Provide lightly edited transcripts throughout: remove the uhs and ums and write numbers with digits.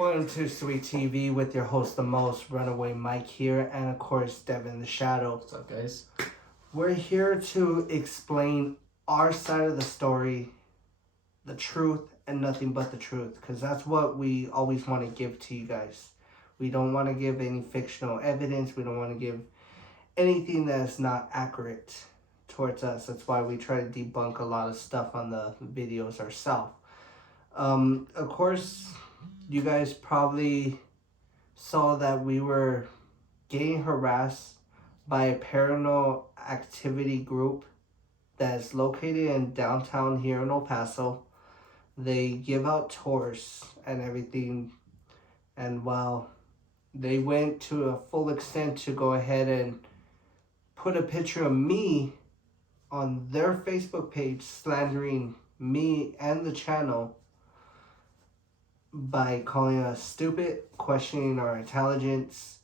Welcome to Sweet TV with your host, the most Runaway Mike here, and of course, Devin the Shadow. What's up, guys? We're here to explain our side of the story, the truth, and nothing but the truth, because that's what we always want to give to you guys. We don't want to give any fictional evidence. We don't want to give anything that is not accurate towards us. That's why we try to debunk a lot of stuff on the videos ourselves. Of course, you guys probably saw that we were getting harassed by a paranormal activity group that is located in downtown here in El Paso. They give out tours and everything, and while they went to a full extent to go ahead and put a picture of me on their Facebook page, slandering me and the channel by calling us stupid, questioning our intelligence,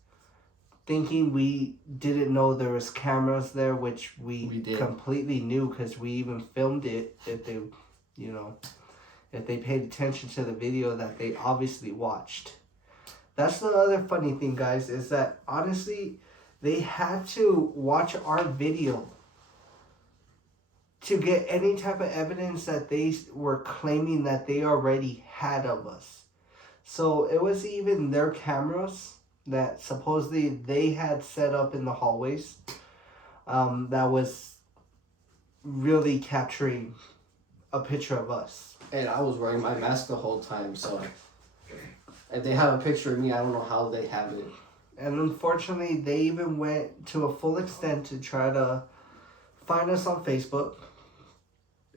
thinking we didn't know there was cameras there, which we completely knew because we even filmed it. If they, if they paid attention to the video that they obviously watched. That's the other funny thing, guys, is that honestly, they had to watch our video to get any type of evidence that they were claiming that they already had of us. So it was even their cameras that supposedly they had set up in the hallways that was really capturing a picture of us. And I was wearing my mask the whole time, so if they have a picture of me, I don't know how they have it. And unfortunately, they even went to a full extent to try to find us on Facebook.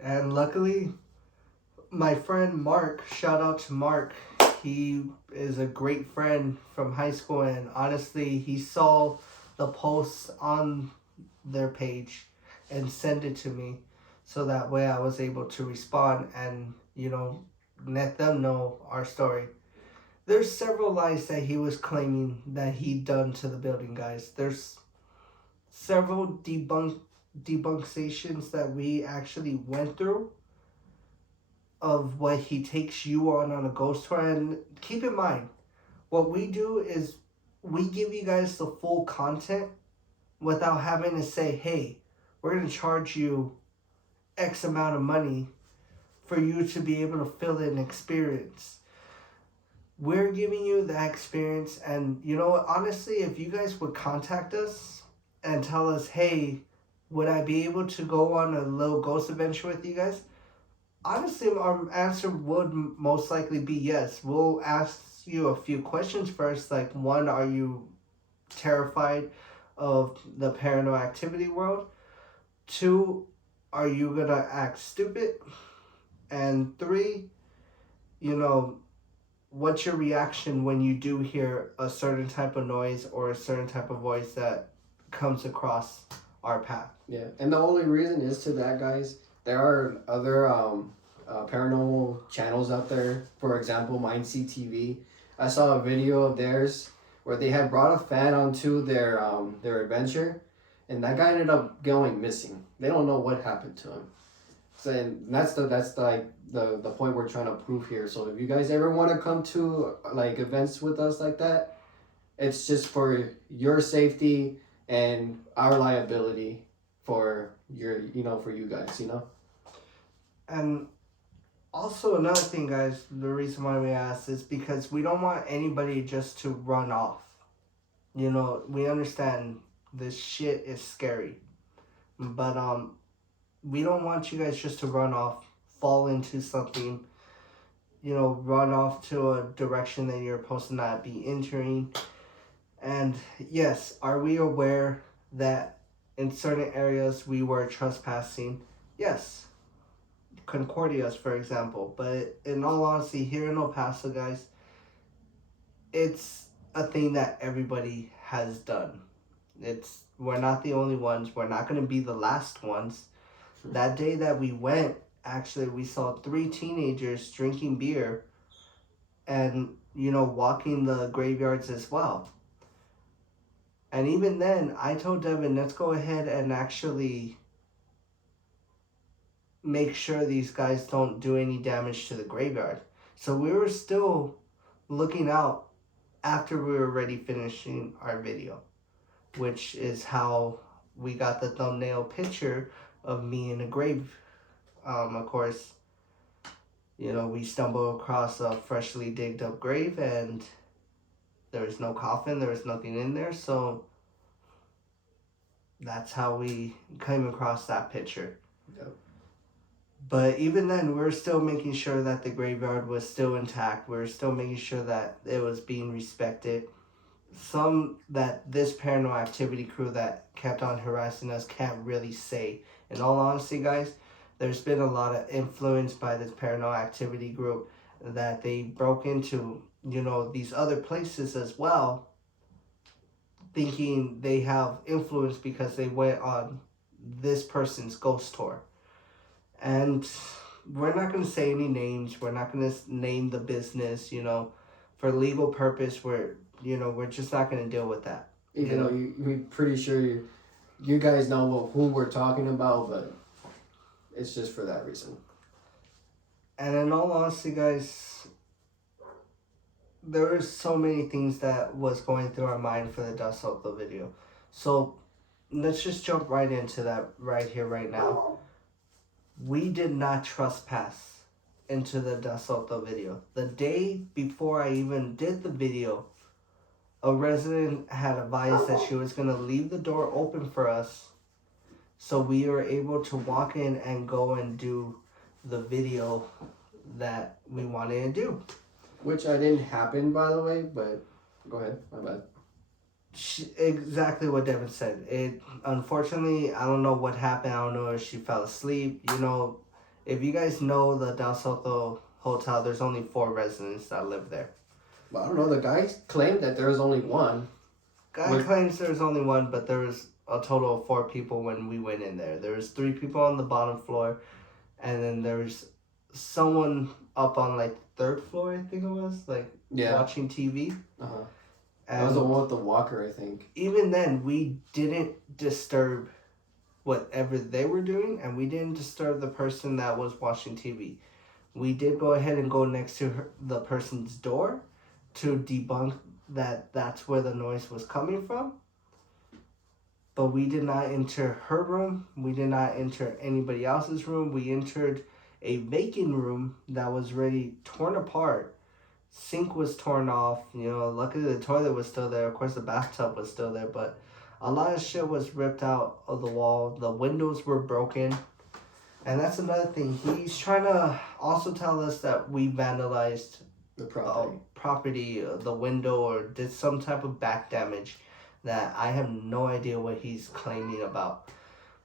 And luckily, my friend Mark, shout out to Mark, he is a great friend from high school, and honestly, he saw the posts on their page and sent it to me, so that way I was able to respond and, let them know our story. There's several lies that he was claiming that he'd done to the building, guys. There's several debunkations that we actually went through of what he takes you on a ghost tour. And keep in mind, what we do is we give you guys the full content without having to say, hey, we're going to charge you X amount of money for you to be able to fill in experience. We're giving you that experience, and honestly, if you guys would contact us and tell us, hey, would I be able to go on a little ghost adventure with you guys? Honestly, our answer would most likely be yes. We'll ask you a few questions first, like one, are you terrified of the paranormal activity world? 2, are you gonna act stupid? And 3, what's your reaction when you do hear a certain type of noise or a certain type of voice that comes across our path? Yeah, and the only reason is to that, guys, there are other paranormal channels out there. For example, Mind CTV. I saw a video of theirs where they had brought a fan onto their adventure, and that guy ended up going missing. They don't know what happened to him. So, and that's the point we're trying to prove here. So if you guys ever want to come to like events with us like that, it's just for your safety and our liability for for you guys, And also another thing, guys, the reason why we ask is because we don't want anybody just to run off. We understand this shit is scary, but we don't want you guys just to run off, fall into something, run off to a direction that you're supposed to not be entering. And yes, are we aware that in certain areas we were trespassing? Yes. Concordias, for example. But in all honesty, here in El Paso, guys, it's a thing that everybody has done. We're not the only ones. We're not going to be the last ones. That day that we went, actually, we saw 3 teenagers drinking beer and, walking the graveyards as well. And even then, I told Devin, let's go ahead and actually make sure these guys don't do any damage to the graveyard. So we were still looking out after we were already finishing our video, which is how we got the thumbnail picture of me in a grave. Of course, we stumbled across a freshly digged up grave, and there was no coffin, there was nothing in there, so that's how we came across that picture. Yep. But even then, we were still making sure that the graveyard was still intact. We were still making sure that it was being respected. That this paranormal activity crew that kept on harassing us can't really say. In all honesty, guys, there's been a lot of influence by this paranormal activity group that they broke into, these other places as well, thinking they have influence because they went on this person's ghost tour. And we're not going to say any names. We're not going to name the business, for legal purpose. We're just not going to deal with that. Even though we're pretty sure you guys know who we're talking about, but it's just for that reason. And in all honesty, guys, there were so many things that was going through our mind for the Da Soto video. So let's just jump right into that right here, right now. We did not trespass into the Da Soto video. The day before I even did the video, a resident had advised that she was going to leave the door open for us, so we were able to walk in and go and do the video that we wanted to do. Which I didn't happen, by the way, but go ahead, my bad. Exactly what Devin said. Unfortunately, I don't know what happened. I don't know if she fell asleep. If you guys know the Da Soto Hotel, there's only 4 residents that live there. Well, I don't know. The guy claimed that there was only one. Guy claims there's only one, but there was a total of 4 people when we went in there. There was 3 people on the bottom floor, and then there's someone up on like 3rd floor, I think it was, watching TV. Uh-huh. That was the one with the walker, I think. Even then, we didn't disturb whatever they were doing, and we didn't disturb the person that was watching TV. We did go ahead and go next to the person's door to debunk that that's where the noise was coming from. But we did not enter her room. We did not enter anybody else's room. We entered a vacant room that was already torn apart. Sink was torn off. Luckily the toilet was still there. Of course the bathtub was still there, but a lot of shit was ripped out of the wall. The windows were broken. And that's another thing. He's trying to also tell us that we vandalized the property, the window, or did some type of back damage that I have no idea what he's claiming about.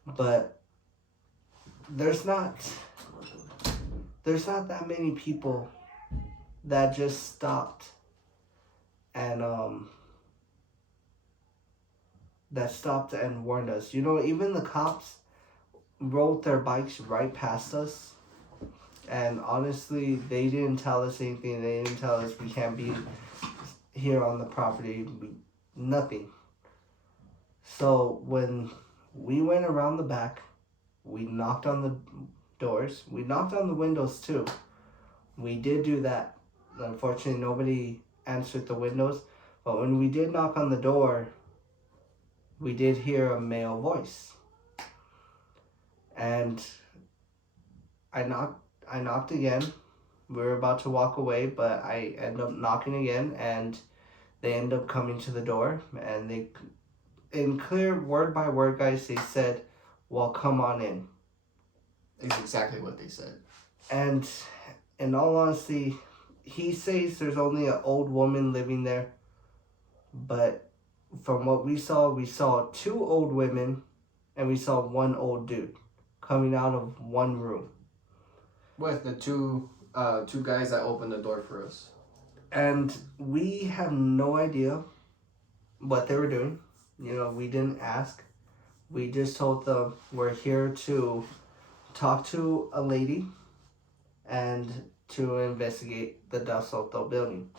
But there's not that many people that just stopped and warned us. Even the cops rode their bikes right past us, and honestly, they didn't tell us anything. They didn't tell us we can't be here on the property. Nothing. So when we went around the back, we knocked on the doors. We knocked on the windows too. We did do that. Unfortunately, nobody answered the windows. But when we did knock on the door, we did hear a male voice. And I knocked again. We were about to walk away, but I ended up knocking again, and they ended up coming to the door. And they, in clear word by word, guys, they said, "Well, come on in." That's exactly what they said. And in all honesty, he says there's only an old woman living there. But from what we saw 2 old women, and we saw 1 old dude coming out of one room. With the two guys that opened the door for us. And we have no idea what they were doing. We didn't ask. We just told them we're here to talk to a lady and to investigate the Da Soto building.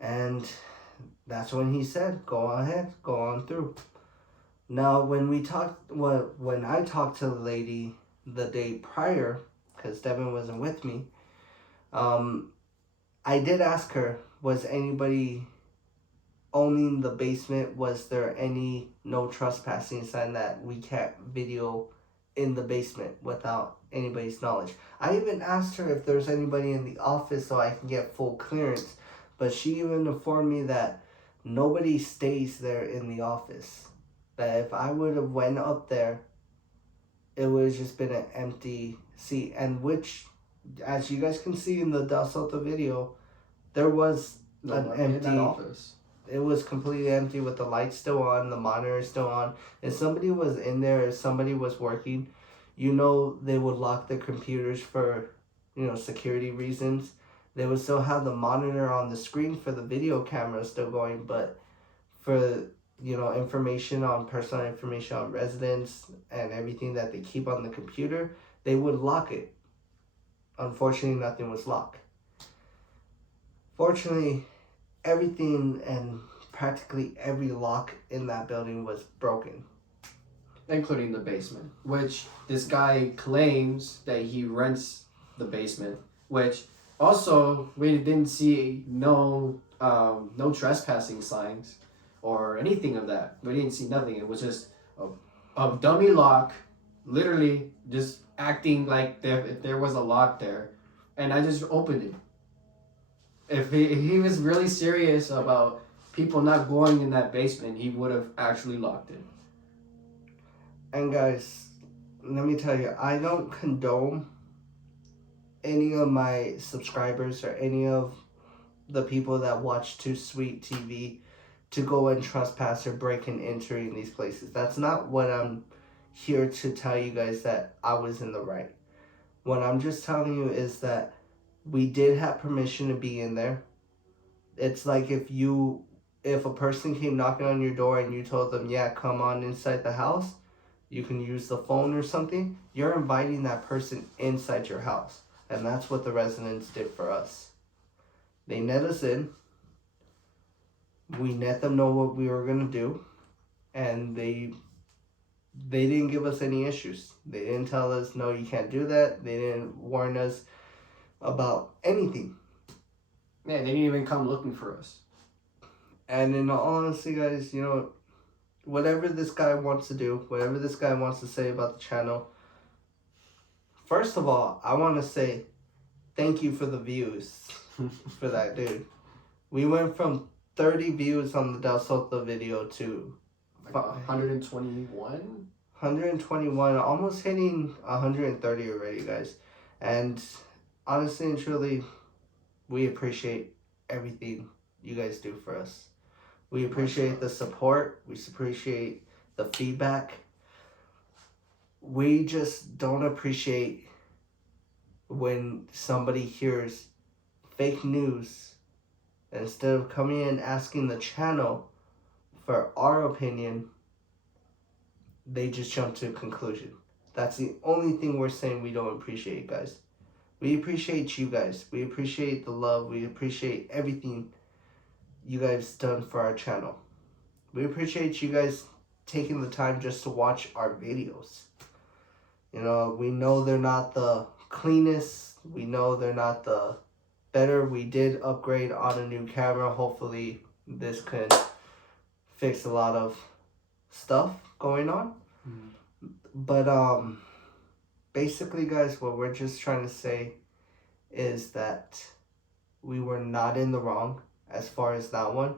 And that's when he said, "Go ahead, go on through." Now, when I talked to the lady the day prior, because Devin wasn't with me, I did ask her, was anybody owning the basement? Was there any no trespassing sign that we can't video in the basement without anybody's knowledge? I even asked her if there's anybody in the office so I can get full clearance, but she even informed me that nobody stays there in the office. That if I would have went up there, it would have just been an empty seat, and which, as you guys can see in the Del Soto video, there was an Nobody in empty. that office. It was completely empty with the lights still on, the monitor still on. If somebody was in there, if somebody was working, you know they would lock their computers for, security reasons. They would still have the monitor on the screen for the video camera still going, but for, personal information on residents and everything that they keep on the computer, they would lock it. Unfortunately, nothing was locked. Fortunately, everything and practically every lock in that building was broken. Including the basement, which this guy claims that he rents the basement, which also we didn't see no trespassing signs or anything of that. We didn't see nothing. It was just a dummy lock, literally just acting like there was a lock there, and I just opened it. If he was really serious about people not going in that basement, he would have actually locked it. And guys, let me tell you, I don't condone any of my subscribers or any of the people that watch Too Sweet TV to go and trespass or break and enter in these places. That's not what I'm here to tell you guys, that I was in the right. What I'm just telling you is that we did have permission to be in there. It's like if a person came knocking on your door and you told them, yeah, come on inside the house, you can use the phone or something, you're inviting that person inside your house. And that's what the residents did for us. They let us in. We let them know what we were going to do. And they didn't give us any issues. They didn't tell us, no, you can't do that. They didn't warn us about anything. Man, they didn't even come looking for us. And in all honesty, guys, whatever this guy wants to do, whatever this guy wants to say about the channel, first of all, I want to say thank you for the views for that, dude. We went from 30 views on the Del Soto video to 121? 121, almost hitting 130 already, guys. And honestly and truly, we appreciate everything you guys do for us. We appreciate the support. We appreciate the feedback. We just don't appreciate when somebody hears fake news, and instead of coming in asking the channel for our opinion, they just jump to a conclusion. That's the only thing we're saying we don't appreciate, guys. We appreciate you guys. We appreciate the love. We appreciate everything you guys done for our channel. We appreciate you guys taking the time just to watch our videos. We know they're not the cleanest. We know they're not the better. We did upgrade on a new camera. Hopefully this could fix a lot of stuff going on. But basically, guys, what we're just trying to say is that we were not in the wrong as far as that one.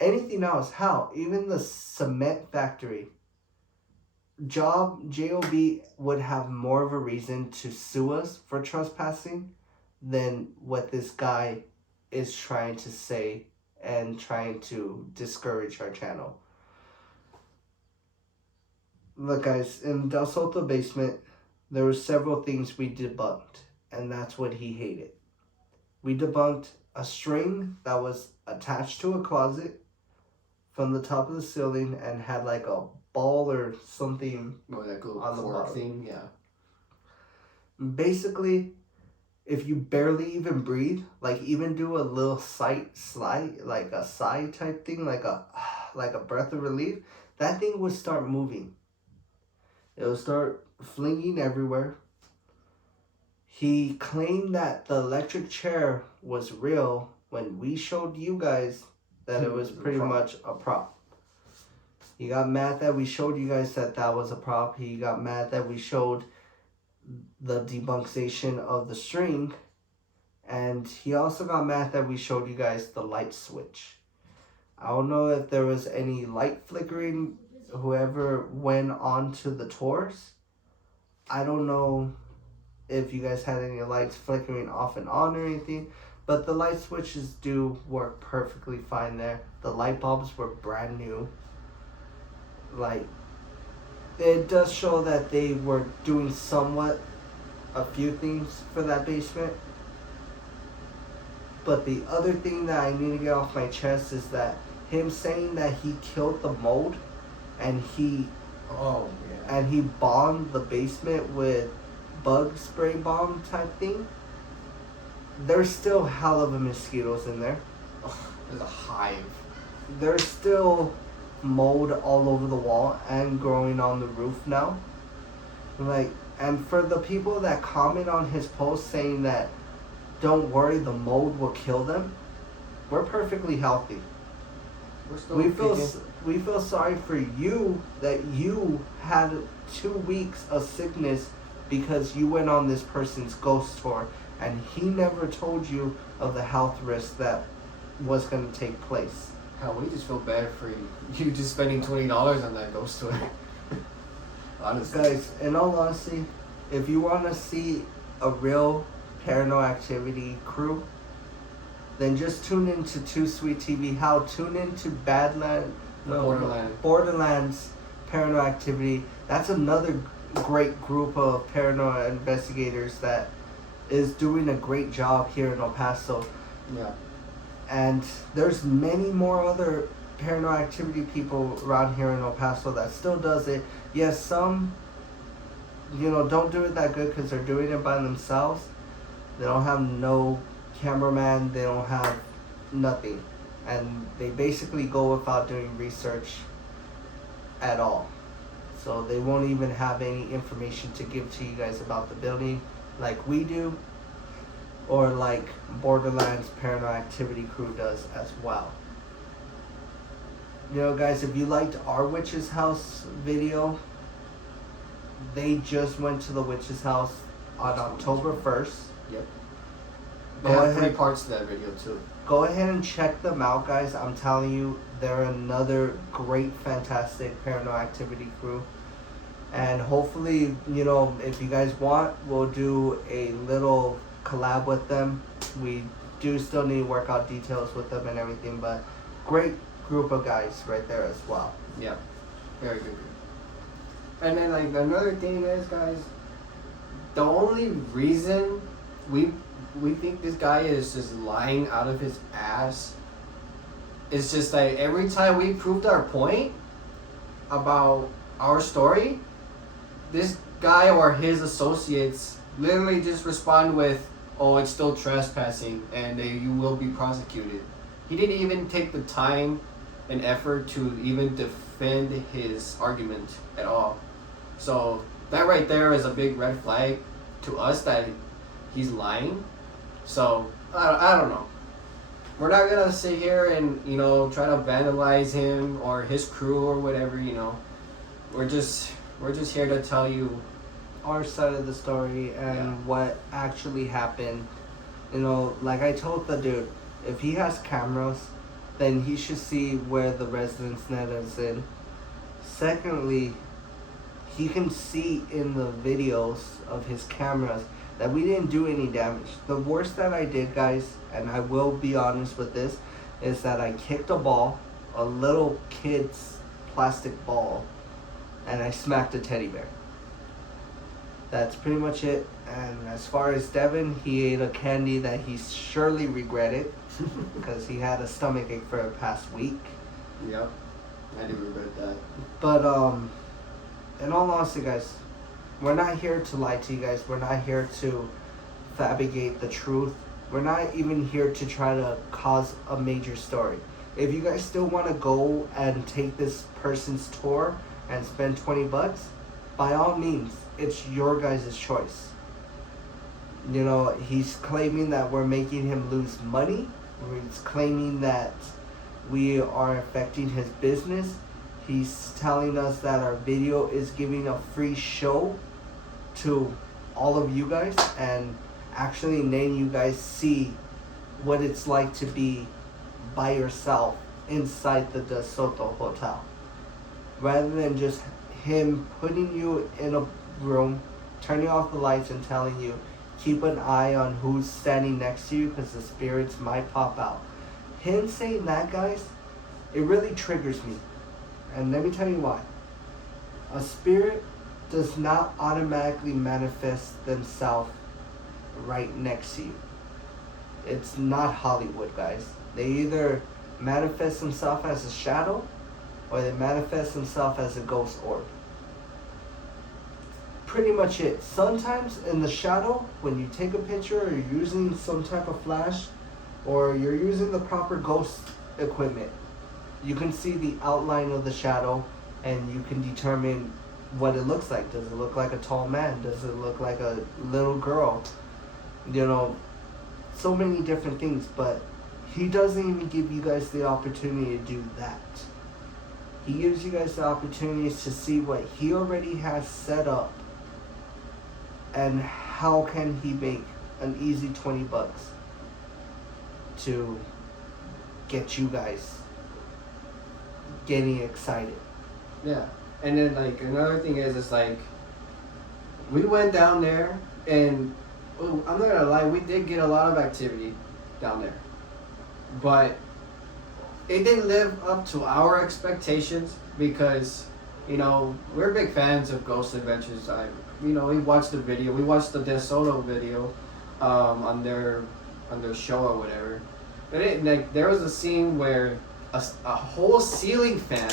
Anything else, hell, even the cement factory, JOB would have more of a reason to sue us for trespassing than what this guy is trying to say and trying to discourage our channel. Look, guys, in Del Soto basement, there were several things we debunked, and that's what he hated. We debunked a string that was attached to a closet from the top of the ceiling and had like a ball or something Like a little on the fork bottom. thing, yeah. Basically, if you barely even breathe, like even do a little slide, like a sigh type thing, like a breath of relief, that thing would start moving. It would start flinging everywhere. He claimed that the electric chair was real when we showed you guys that it was pretty much a prop. He got mad that we showed you guys that that was a prop. He got mad that we showed the debunksation of the string. And he also got mad that we showed you guys the light switch. I don't know if there was any light flickering, whoever went on to the tours. I don't know if you guys had any lights flickering off and on or anything. But the light switches do work perfectly fine there. The light bulbs were brand new. Like, it does show that they were doing somewhat a few things for that basement. But the other thing that I need to get off my chest is that him saying that he killed the mold and he bombed the basement with bug spray bomb type thing. There's still hell of a mosquitoes in there. Ugh, there's a hive. There's still mold all over the wall and growing on the roof now. Like, and for the people that comment on his post saying that don't worry, the mold will kill them, we're perfectly healthy. We're still We feel sorry for you that you had 2 weeks of sickness because you went on this person's ghost tour and he never told you of the health risk that was going to take place. Hell, we just feel bad for you just spending $20 on that ghost tour. Honestly. Guys, in all honesty, if you want to see a real Paranormal Activity crew, then just tune into Too Sweet TV. How tune into Borderlands Paranormal Activity. That's another great group of paranormal investigators that is doing a great job here in El Paso. Yeah. And there's many more other Paranormal Activity people around here in El Paso that still does it. Yes, some, don't do it that good because they're doing it by themselves. They don't have no cameraman. They don't have nothing. And they basically go without doing research at all. So they won't even have any information to give to you guys about the building like we do, or like Borderlands Paranormal Activity crew does as well. Guys, if you liked our witch's house video, they just went to the witch's house on October 1st. Yep. They have 3 parts to that video too. Go ahead and check them out, guys. I'm telling you, they're another great, fantastic Paranormal Activity crew. And hopefully, if you guys want, we'll do a little collab with them. We do still need to work out details with them and everything, but great group of guys right there as well. Yeah, very good. And then another thing is, guys, the only reason we think this guy is just lying out of his ass is just like every time we proved our point about our story, this guy or his associates literally just respond with, "Oh, it's still trespassing and you will be prosecuted." He didn't even take the time and effort to even defend his argument at all. So that right there is a big red flag to us that he's lying. So I don't know. We're not gonna sit here and try to vandalize him or his crew or whatever. We're just here to tell you our side of the story and what actually happened. Like I told the dude, if he has cameras, then he should see where the residence net is in. Secondly, he can see in the videos of his cameras that we didn't do any damage. The worst that I did, guys, and I will be honest with this, is that I kicked a ball, a little kid's plastic ball, and I smacked a teddy bear. That's pretty much it. And as far as Devin, he ate a candy that he surely regretted because he had a stomachache for the past week. Yep, I do regret that. But in all honesty, guys, we're not here to lie to you guys. We're not here to fabricate the truth. We're not even here to try to cause a major story. If you guys still want to go and take this person's tour and spend $20, by all means, it's your guys' choice. You know, he's claiming that we're making him lose money. He's claiming that we are affecting his business. He's telling us that our video is giving a free show to all of you guys and actually letting you guys see what it's like to be by yourself inside the De Soto Hotel. Rather than just him putting you in a room, turning off the lights and telling you, keep an eye on who's standing next to you because the spirits might pop out. Him saying that, guys, it really triggers me. And let me tell you why. A spirit does not automatically manifest themselves right next to you. It's not Hollywood, guys. They either manifest themselves as a shadow or they manifest themselves as a ghost orb. Pretty much it. Sometimes in the shadow, when you take a picture or you're using some type of flash or you're using the proper ghost equipment, you can see the outline of the shadow and you can determine what it looks like. Does it look like a tall man? Does it look like a little girl? You know, so many different things, but he doesn't even give you guys the opportunity to do that. He gives you guys the opportunities to see what he already has set up and how can he make an easy $20 to get you guys getting excited. Yeah. And then like another thing is it's like we went down there and I'm not gonna lie, we did get a lot of activity down there. But it didn't live up to our expectations because, you know, we're big fans of Ghost Adventures. We watched the video. We watched the De Soto video on their show or whatever. But there was a scene where a whole ceiling fan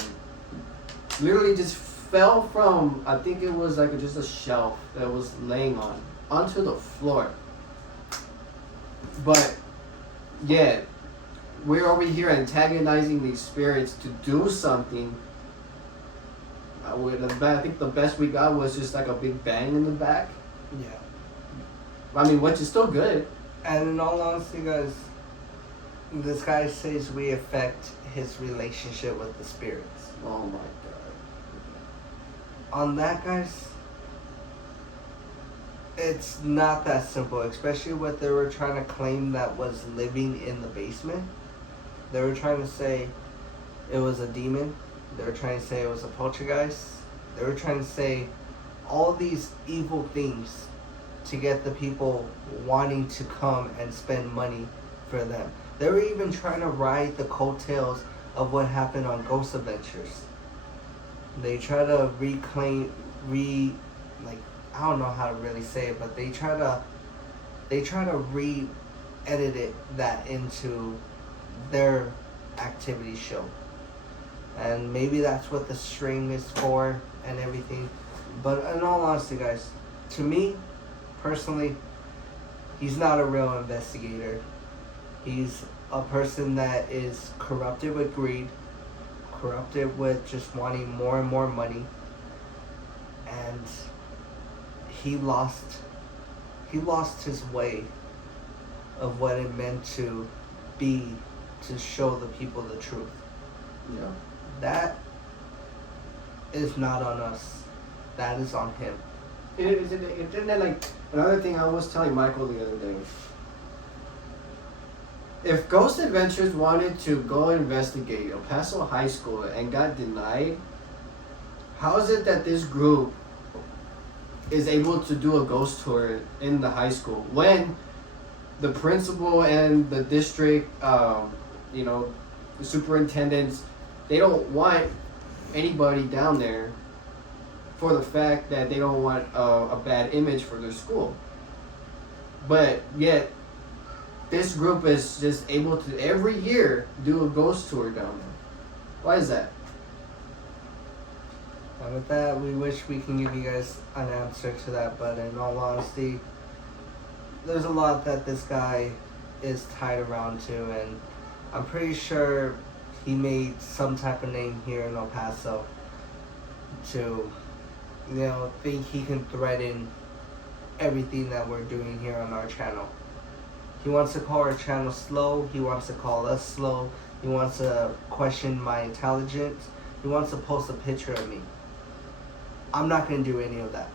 literally just fell from, I think it was like just a shelf that was laying onto the floor. But yeah, we're over here antagonizing these spirits to do something. I think the best we got was just like a big bang in the back. Yeah. I mean, which is still good. And in all honesty, guys, this guy says we affect his relationship with the spirits. Oh my god. On that, guys, it's not that simple, especially what they were trying to claim that was living in the basement. They were trying to say it was a demon. They were trying to say it was a poltergeist. They were trying to say all these evil things to get the people wanting to come and spend money for them. They were even trying to ride the coattails of what happened on Ghost Adventures. They try to I don't know how to really say it, but they try to re-edit that into their activity show. And maybe that's what the string is for and everything. But in all honesty, guys, to me, personally, he's not a real investigator. He's a person that is corrupted with greed, corrupted with just wanting more and more money. And he lost his way of what it meant to be, to show the people the truth. Yeah. That is not on us. That is on him. Like another thing I was telling Michael the other day. If Ghost Adventures wanted to go investigate El Paso High School and got denied, how is it that this group is able to do a ghost tour in the high school when the principal and the district, the superintendents, they don't want anybody down there for the fact that they don't want a bad image for their school. But yet, this group is just able to every year do a ghost tour down there. Why is that? And with that, we wish we can give you guys an answer to that, but in all honesty, there's a lot that this guy is tied around to, and I'm pretty sure he made some type of name here in El Paso to, think he can threaten everything that we're doing here on our channel. He wants to call our channel slow. He wants to call us slow. He wants to question my intelligence. He wants to post a picture of me. I'm not gonna do any of that.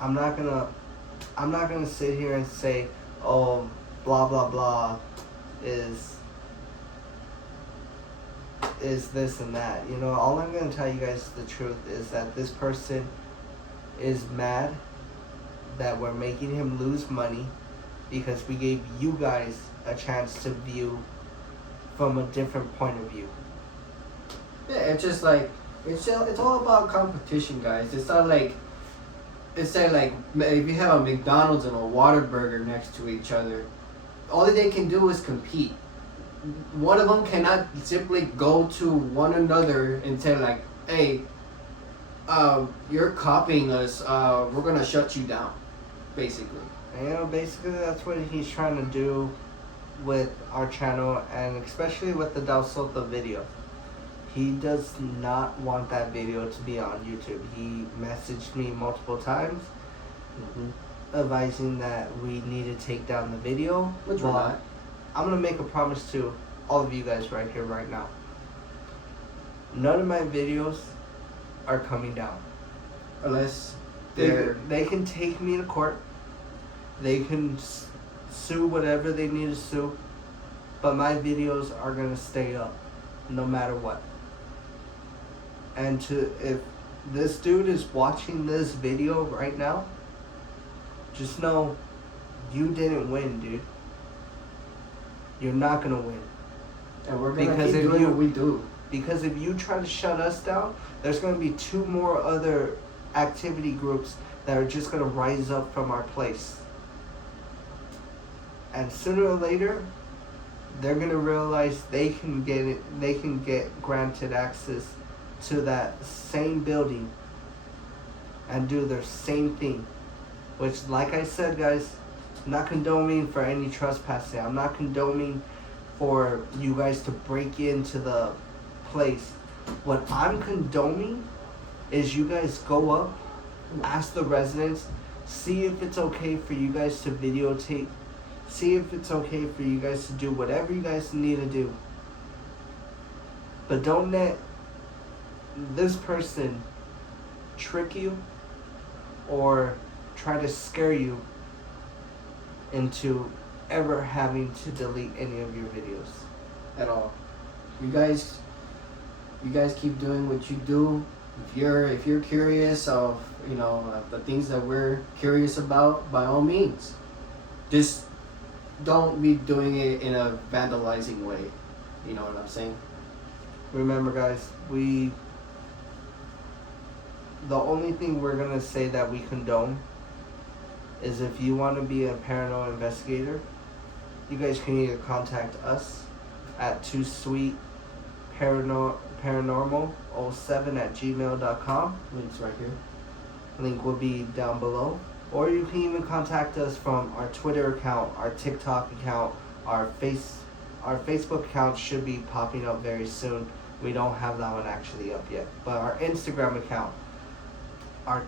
I'm not gonna sit here and say, oh, blah blah blah is this and that. You know, all I'm gonna tell you guys the truth is that this person is mad that we're making him lose money because we gave you guys a chance to view from a different point of view. Yeah, it's just like it's all about competition, guys. It's not like it's like if you have a McDonald's and a Whataburger next to each other, all that they can do is compete. One of them cannot simply go to one another and say like, "Hey, you're copying us. We're gonna shut you down," basically. And, you know, basically that's what he's trying to do with our channel, and especially with the Del Sota video. He does not want that video to be on YouTube. He messaged me multiple times advising that we need to take down the video. Which we're not. I'm going to make a promise to all of you guys right here, right now. None of my videos are coming down. Unless They can take me to court. They can sue whatever they need to sue. But my videos are going to stay up no matter what. And if this dude is watching this video right now, just know you didn't win, dude. You're not going to win. And we're going to keep doing what we do. Because if you try to shut us down, there's going to be 2 more other activity groups that are just going to rise up from our place. And sooner or later, they're going to realize they can get granted access to that same building and do their same thing. Which, like I said, guys, I'm not condoning for any trespassing. I'm not condoning for you guys to break into the place. What I'm condoning is you guys go up, ask the residents, see if it's okay for you guys to videotape, see if it's okay for you guys to do whatever you guys need to do. But don't let this person trick you or try to scare you into ever having to delete any of your videos. At all. You guys keep doing what you do. If you're curious of the things that we're curious about, by all means, just don't be doing it in a vandalizing way. You know what I'm saying? Remember, guys, the only thing we're gonna say that we condone is if you want to be a paranormal investigator, you guys can either contact us at 2sweetparanormal07@gmail.com. Link's right here. Link will be down below. Or you can even contact us from our Twitter account, our TikTok account, our Facebook account should be popping up very soon. We don't have that one actually up yet. But our Instagram account, I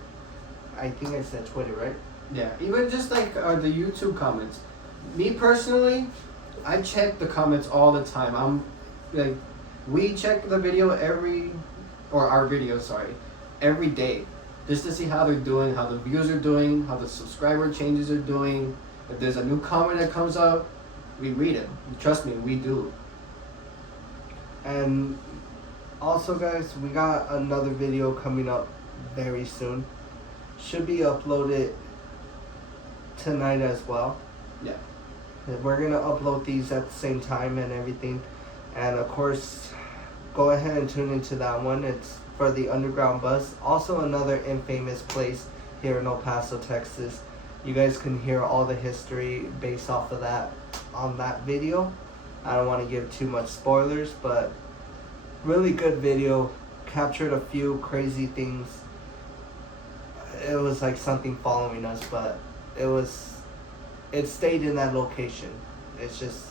think I said Twitter, right? Yeah, even just like the YouTube comments. Me personally, I check the comments all the time. I'm like, we check the video every day, just to see how they're doing, how the views are doing, how the subscriber changes are doing. If there's a new comment that comes up, we read it. Trust me, we do. And also, guys, we got another video coming up very soon. Should be uploaded tonight as well. Yeah. We're gonna upload these at the same time and everything. And of course, go ahead and tune into that one. It's for the Underground Bus. Also another infamous place here in El Paso, Texas. You guys can hear all the history based off of that on that video. I don't want to give too much spoilers, but really good video. Captured a few crazy things. It was like something following us, but it stayed in that location. It's just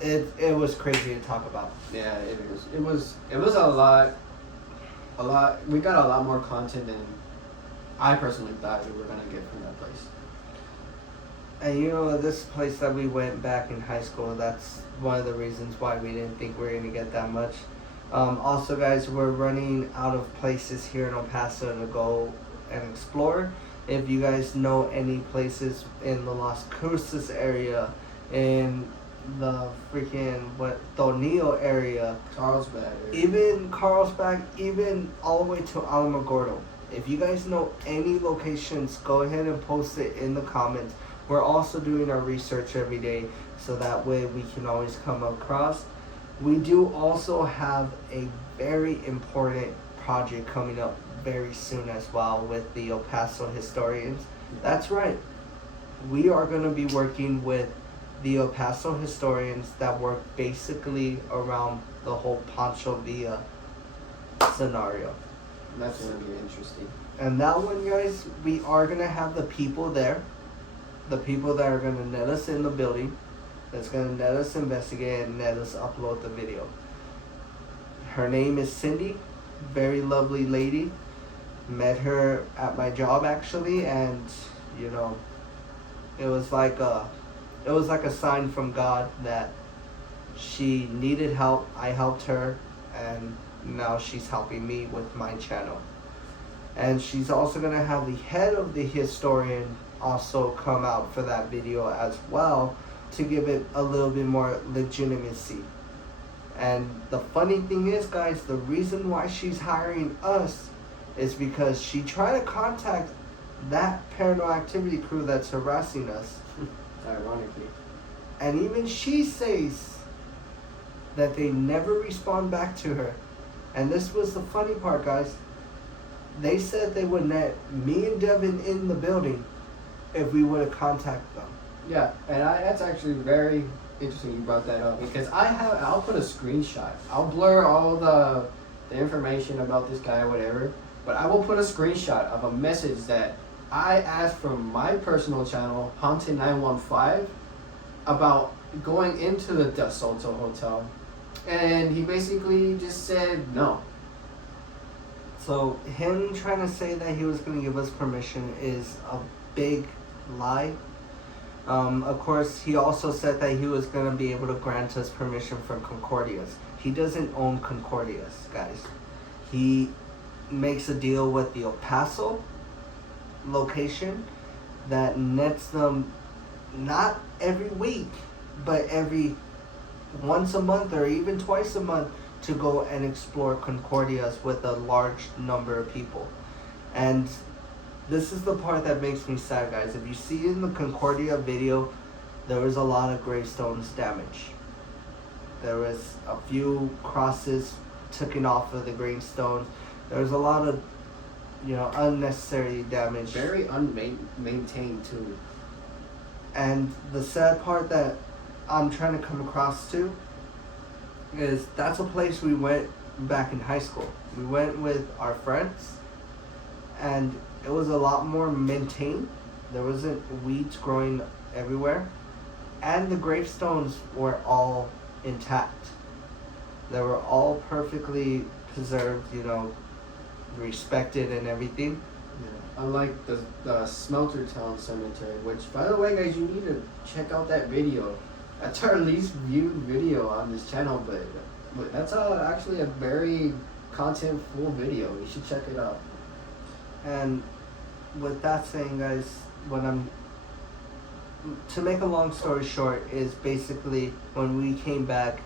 it was crazy to talk about. Yeah, it was a lot. We got a lot more content than I personally thought we were gonna get from that place. And you know, this place that we went back in high school, that's one of the reasons why we didn't think we were going to get that much. Also, guys, we're running out of places here in El Paso to go and explore. If you guys know any places in the Las Cruces area, in the freaking, Tornillo area, Carlsbad. even Carlsbad, even all the way to Alamogordo. If you guys know any locations, go ahead and post it in the comments. We're also doing our research every day, so that way we can always come across. We do also have a very important project coming up very soon as well with the El Paso historians. That's right. We are going to be working with the El Paso historians that work basically around the whole Pancho Villa scenario. That's gonna be interesting. And that one, guys, we are going to have the people there. The people that are going to let us in the building, that's going to let us investigate and let us upload the video. Her name is Cindy, very lovely lady. Met her at my job actually, and you know, it was like a sign from God that she needed help. I helped her, and now she's helping me with my channel. And she's also going to have the head of the historian also come out for that video as well, to give it a little bit more legitimacy. And the funny thing is, guys, the reason why she's hiring us is because she tried to contact that paranormal activity crew that's harassing us. Ironically. And even she says that they never respond back to her. And this was the funny part, guys. They said they would let me and Devin in the building if we would have contacted them. Yeah, and that's actually very interesting you brought that up, because I'll put a screenshot. I'll blur all the information about this guy or whatever, but I will put a screenshot of a message that I asked from my personal channel, Haunted915, about going into the De Soto Hotel, and he basically just said no. So him trying to say that he was going to give us permission is a big lie. Of course, he also said that he was going to be able to grant us permission from Concordias. He doesn't own Concordias, guys. He makes a deal with the El Paso location that nets them not every week, but every once a month or even twice a month to go and explore Concordias with a large number of people. And this is the part that makes me sad, guys. If you see in the Concordia video, there was a lot of gravestones damaged. There was a few crosses taken off of the gravestones. There was a lot of, unnecessary damage. Very unmaintained too. And the sad part that I'm trying to come across to is that's a place we went back in high school. We went with our friends, and it was a lot more maintained. There wasn't weeds growing everywhere, and the gravestones were all intact. They were all perfectly preserved, respected and everything. Yeah. Unlike the Smelter Town Cemetery, which, by the way, guys, you need to check out that video. That's our least viewed video on this channel, but that's actually a very content-full video. You should check it out. And with that saying, guys, to make a long story short, is basically when we came back,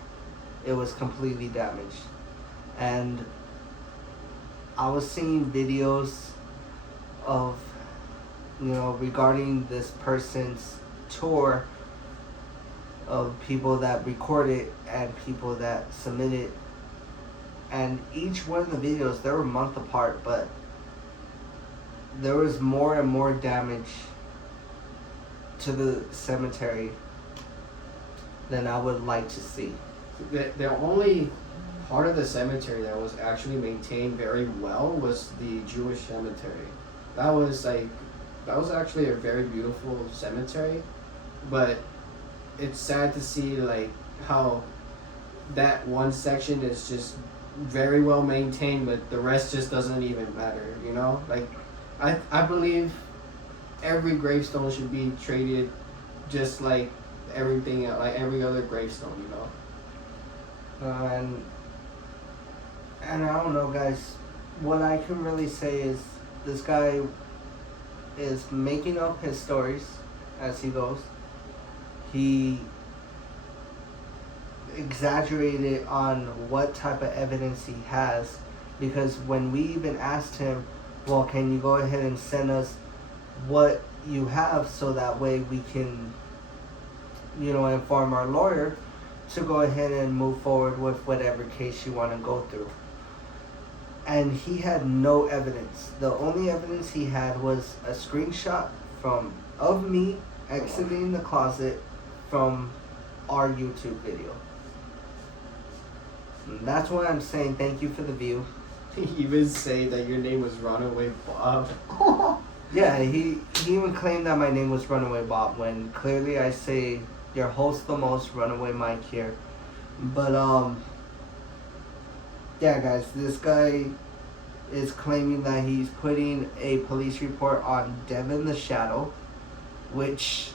it was completely damaged. And I was seeing videos of, regarding this person's tour, of people that recorded and people that submitted. And each one of the videos, they were a month apart, but there was more and more damage to the cemetery than I would like to see. The only part of the cemetery that was actually maintained very well was the Jewish cemetery. That was actually a very beautiful cemetery, but it's sad to see how that one section is just very well maintained, but the rest just doesn't even matter, I believe every gravestone should be treated just like everything, like every other gravestone, you know. And I don't know, guys. What I can really say is this guy is making up his stories as he goes. He exaggerated on what type of evidence he has, because when we even asked him, well, can you go ahead and send us what you have so that way we can, you know, inform our lawyer to go ahead and move forward with whatever case you want to go through. And he had no evidence. The only evidence he had was a screenshot of me exiting the closet from our YouTube video. And that's why I'm saying thank you for the view. He even say that your name was Runaway Bob. Yeah, he even claimed that my name was Runaway Bob when clearly I say your host the most, Runaway Mike here. But yeah, guys, this guy is claiming that he's putting a police report on Devin the Shadow, which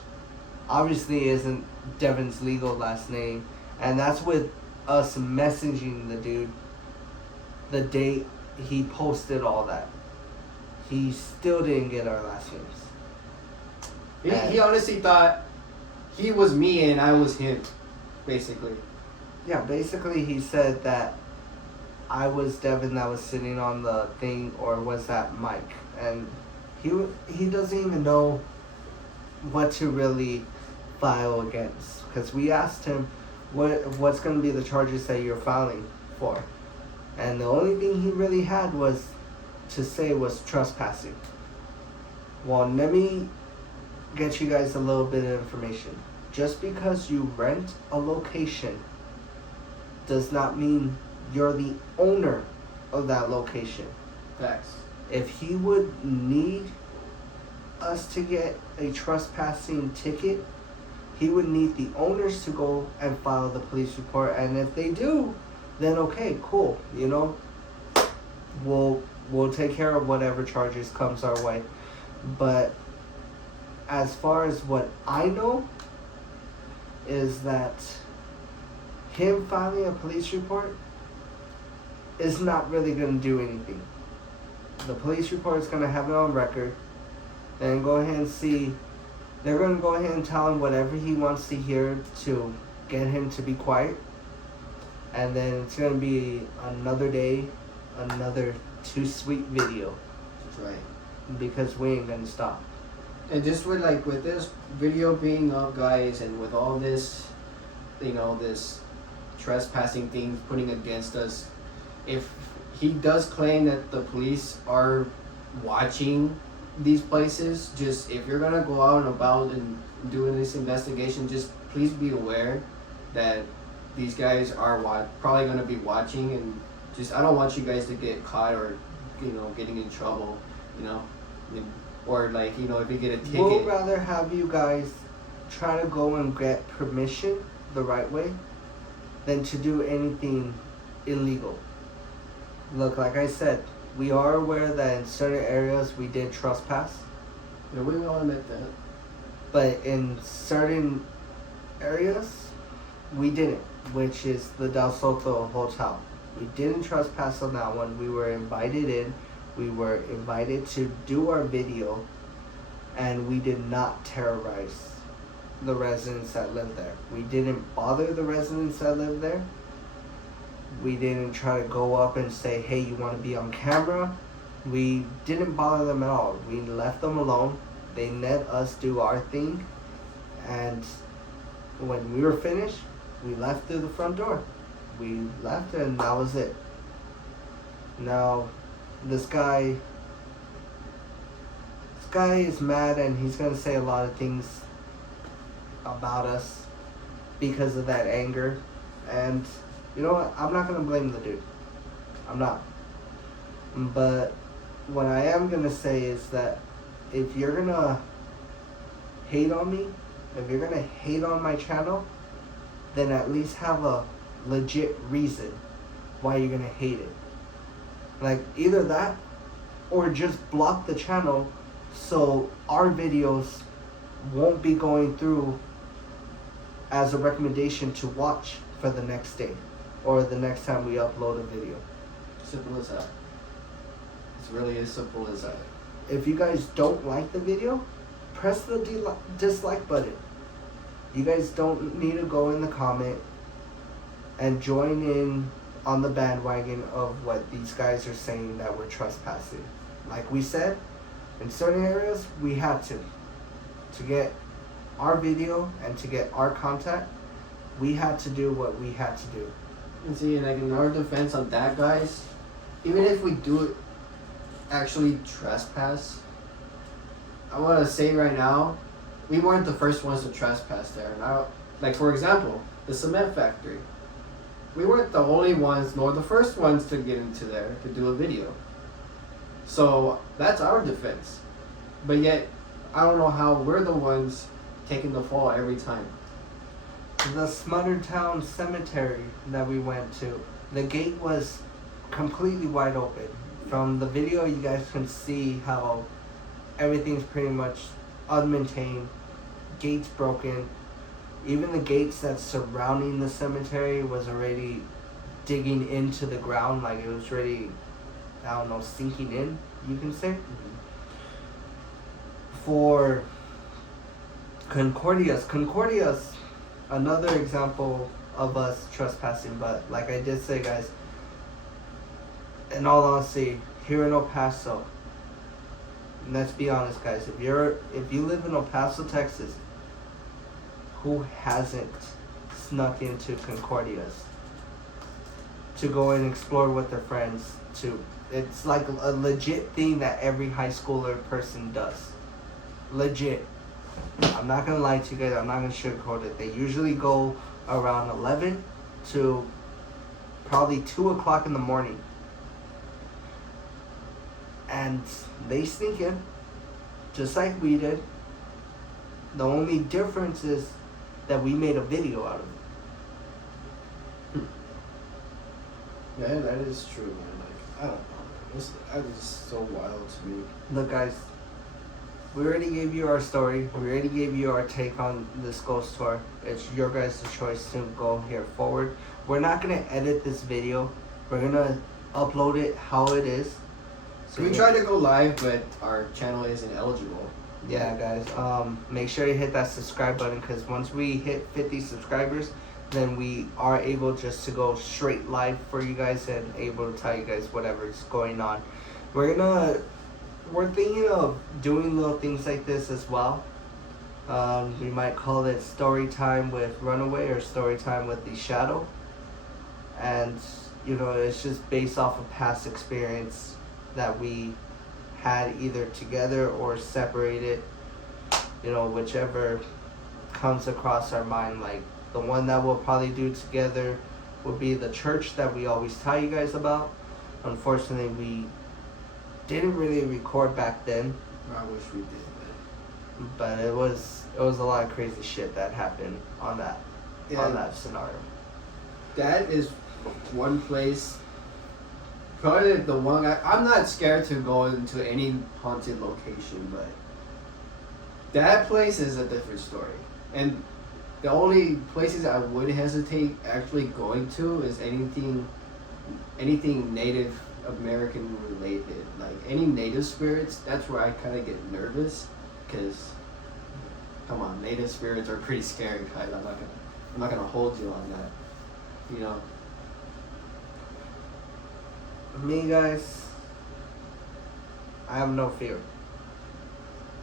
obviously isn't Devin's legal last name, and that's with us messaging the dude the date he posted all that. He still didn't get our last names. He honestly thought he was me and I was him, basically. Yeah, basically he said that I was Devin that was sitting on the thing, or was that Mike? And he doesn't even know what to really file against, because we asked him what's going to be the charges that you're filing for, and the only thing he really had was to say was trespassing. Well, let me get you guys a little bit of information. Just because you rent a location does not mean you're the owner of that location. Facts. If he would need us to get a trespassing ticket, he would need the owners to go and file the police report, and if they do, then okay, cool, you know, we'll take care of whatever charges comes our way. But as far as what I know is that him filing a police report is not really going to do anything. The police report is going to have it on record, and go ahead and see. They're going to go ahead and tell him whatever he wants to hear to get him to be quiet. And then it's going to be another day, another too sweet video. That's right. Because we ain't going to stop. And just with this video being up, guys, and with all this, you know, this trespassing thing putting against us, if he does claim that the police are watching these places, just if you're gonna go out and about and doing this investigation, just please be aware that these guys are probably gonna be watching, and just I don't want you guys to get caught or, you know, getting in trouble, you know, or like, you know, if you get a ticket. We'll rather have you guys try to go and get permission the right way than to do anything illegal. Look, like I said, we are aware that in certain areas we did trespass. Yeah, we will admit that. But in certain areas, we didn't, which is the Del Soto Hotel. We didn't trespass on that one. We were invited in. We were invited to do our video, and we did not terrorize the residents that live there. We didn't bother the residents that live there. We didn't try to go up and say, hey, you want to be on camera? We didn't bother them at all. We left them alone. They let us do our thing. And when we were finished, we left through the front door. We left, and that was it. Now, this guy is mad, and he's going to say a lot of things about us because of that anger. And you know what? I'm not going to blame the dude. I'm not. But what I am going to say is that if you're going to hate on me, if you're going to hate on my channel, then at least have a legit reason why you're going to hate it. Like, either that, or just block the channel so our videos won't be going through as a recommendation to watch for the next day or the next time we upload a video. Simple as that. It's really as simple as that. If you guys don't like the video, press the dislike button. You guys don't need to go in the comment and join in on the bandwagon of what these guys are saying that we're trespassing. Like we said, in certain areas we had to get our video and to get our content, we had to do what we had to do. And see, like in our defense on that, guys, even if we do it, actually trespass, I want to say right now, we weren't the first ones to trespass there. Now, like for example, the cement factory. We weren't the only ones, nor the first ones to get into there to do a video. So that's our defense. But yet, I don't know how we're the ones taking the fall every time. The Smuttertown Cemetery that we went to, the gate was completely wide open. From the video, you guys can see how everything's pretty much unmaintained, gates broken. Even the gates that's surrounding the cemetery was already digging into the ground, like it was already, I don't know, sinking in, you can say. For Concordia's another example of us trespassing, but like I did say, guys, in all honesty, here in El Paso, let's be honest, guys, if you live in El Paso, Texas, who hasn't snuck into Concordia's to go and explore with their friends? It's like a legit thing that every high schooler person does. Legit. I'm not gonna lie to you guys, I'm not gonna sugarcoat it. They usually go around 11 to probably 2 o'clock in the morning. And they sneak in, just like we did. The only difference is that we made a video out of it. Yeah, that is true, man. Like, I don't know. That is so wild to me. Look, guys, we already gave you our story. We already gave you our take on this ghost tour. It's your guys' choice to go here forward. We're not going to edit this video. We're going to upload it how it is. So we tried to go live, but our channel isn't eligible. Yeah, guys. Make sure you hit that subscribe button, because once we hit 50 subscribers, then we are able just to go straight live for you guys and able to tell you guys whatever's going on. We're thinking of doing little things like this as well. We might call it story time with Runaway or story time with the Shadow. And, you know, it's just based off of past experience that we had either together or separated, you know, whichever comes across our mind. Like the one that we'll probably do together would be the church that we always tell you guys about. Unfortunately, we didn't really record back then. I wish we did, but it was a lot of crazy shit that happened on that scenario. That is one place. Probably the one I'm not scared to go into any haunted location, but that place is a different story. And the only places I would hesitate actually going to is anything Native American related, like any native spirits. That's where I kind of get nervous, because come on, native spirits are pretty scary, guys. I'm not gonna hold you on that, you know. Me, guys, I have no fear.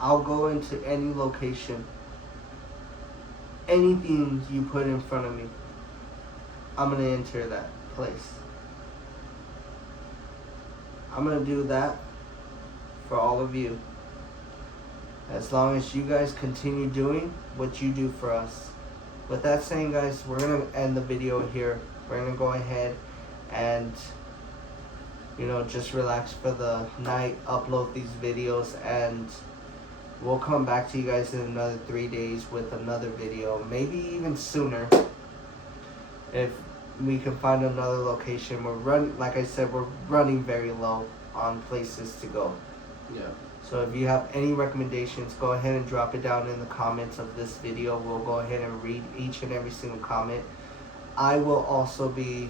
I'll go into any location. Anything you put in front of me, I'm gonna enter that place. I'm gonna do that for all of you. As long as you guys continue doing what you do for us. With that saying, guys, we're gonna end the video here. We're gonna go ahead and, you know, just relax for the night, upload these videos, and we'll come back to you guys in another 3 days with another video, maybe even sooner, if we can find another location. Like I said, we're running very low on places to go. Yeah. So if you have any recommendations, go ahead and drop it down in the comments of this video. We'll go ahead and read each and every single comment. I will also be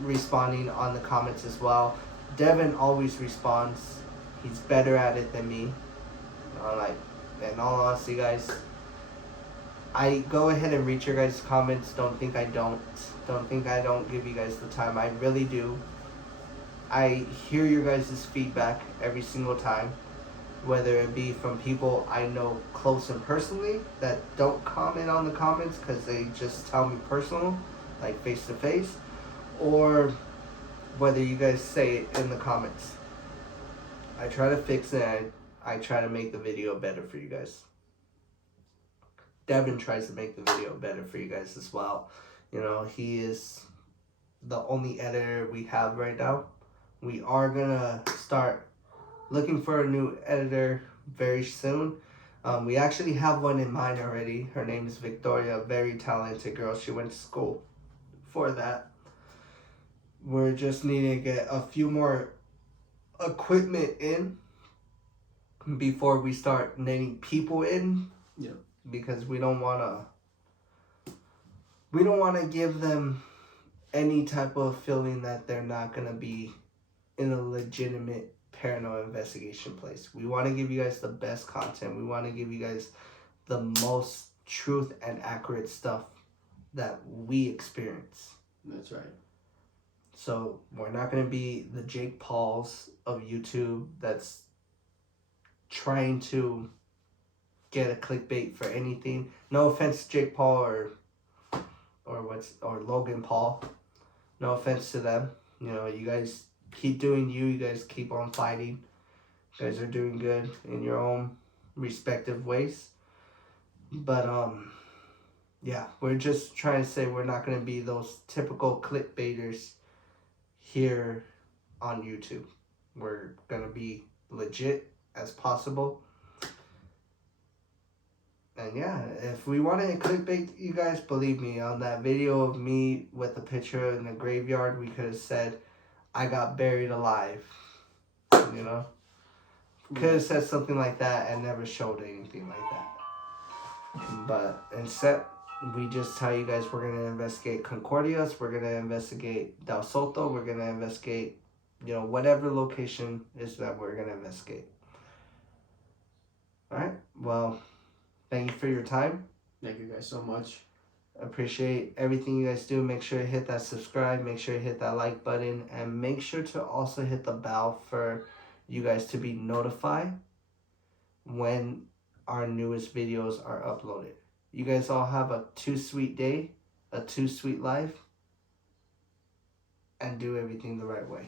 responding on the comments as well. Devin always responds. He's better at it than me. In all honesty, guys, I go ahead and read your guys' comments. Don't think I don't. Don't think I don't give you guys the time. I really do. I hear your guys' feedback every single time, whether it be from people I know close and personally that don't comment on the comments because they just tell me personal, like face to face, or whether you guys say it in the comments. I try to fix it. I try to make the video better for you guys. Devin tries to make the video better for you guys as well. You know, he is the only editor we have right now. We are gonna start looking for a new editor very soon. We actually have one in mind already. Her name is Victoria, a very talented girl. She went to school for that. We're just needing to get a few more equipment in before we start netting people in. Yeah. Because we don't wanna give them any type of feeling that they're not gonna be in a legitimate paranormal investigation place. We want to give you guys the best content. We want to give you guys the most truth and accurate stuff that we experience. That's right. So we're not going to be the Jake Pauls of YouTube that's trying to get a clickbait for anything. No offense to Jake Paul or Logan Paul. No offense to them. You know, you guys keep doing you. You guys keep on fighting. You guys are doing good in your own respective ways. But yeah, we're just trying to say we're not going to be those typical clickbaiters here on YouTube. We're going to be legit as possible. And yeah, if we wanted to clickbait you guys, believe me, on that video of me with the picture in the graveyard, we could have said, I got buried alive, you know? Could have said something like that and never showed anything like that. But instead, we just tell you guys we're going to investigate Concordias, we're going to investigate Del Soto, we're going to investigate, you know, whatever location is that we're going to investigate. Alright, well, thank you for your time. Thank you guys so much. Appreciate everything you guys do. Make sure you hit that subscribe, make sure you hit that like button, and make sure to also hit the bell for you guys to be notified when our newest videos are uploaded. You guys all have a too sweet day, a too sweet life, and do everything the right way.